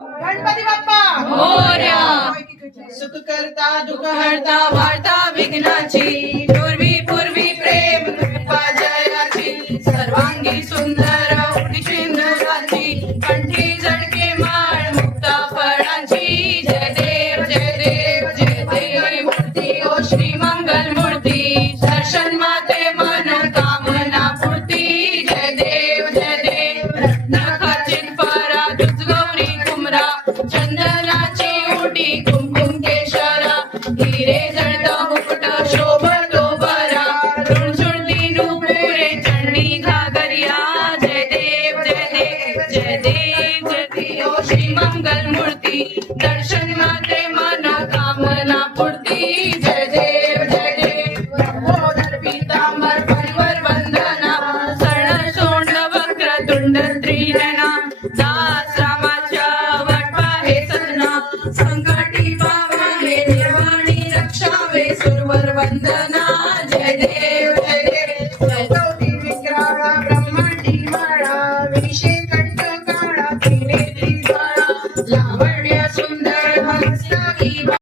गणपती बाप्पा मोरया. सुख करता दुःख हरता वार्ता विघ्नाची, पूर्वी पूर्वी प्रेम कृपा जयाची, सर्वांगी सुंदर उटी सिंदुराची, कंठी जडके माळ मुक्ता फळाची. जय देव जय देव जय देव मूर्ती ओ श्री मंगल मूर्ती, दर्शन माते मन कामना पूर्ती. जय देव जय देव रत्न खचित परा, दुज गौरी कुमरा, चंदनाची उटी कुमकुम केशरा, हिरे जळता मुकुट शोभतो बरा, रुणझुणती नुपुरे चंडी घागरिया. जय देव जय देव जय देव जय देव ओ श्री मंगल मूर्ती, दर्शन माते मन कामना पूर्ती. जय देव जय देव लंबोदर पीतांबर परिवर वंदना, सर्ण सोंड वक्र तुंड त्रिनयना, दास रामाच्या वाटपा हे सजना, संकटी पावाहे निर्वाणी रक्षावे सुरवर वंदना. जय देव जय देव चौथी विग्रहा ब्रह्मांडी माळा, विषे कंठ काळा तिने त्रिज्वाळा, लावा